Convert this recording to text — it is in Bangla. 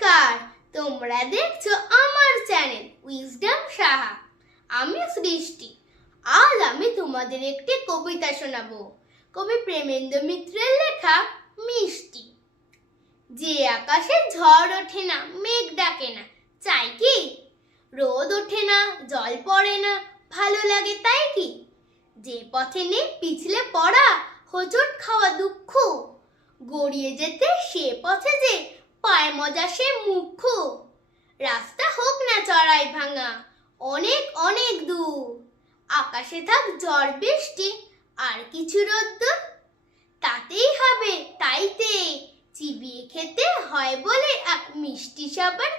নমস্কার, তোমরা দেখছো আমার চ্যানেল উইজডম সাহা। আমি সৃষ্টি। আজ আমি তোমাদের একটি কবিতা শোনাবো। কবি প্রেমেন্দ্র মিত্রের লেখা মিষ্টি। যে আকাশে ঝড় ওঠে না, মেঘ ডাকে না, চাই কি? রোদ ওঠে না, জল পড়ে না, ভালো লাগে তাই কি? যে পথে নেই পিছলে পড়া, হোঁচট খাওয়া দুঃখ, গড়িয়ে যেতে সে পথে যে পায় মজা সে মুখ্য। রাস্তা হোক না চড়াই ভাঙা, অনেক অনেক দূর, আকাশে থাক ঝড় বৃষ্টি আর কিছু রোদ্দুর, তাতেই হবে তাইতে চিবিয়ে খেতে হয় বলে এক মিষ্টি সবার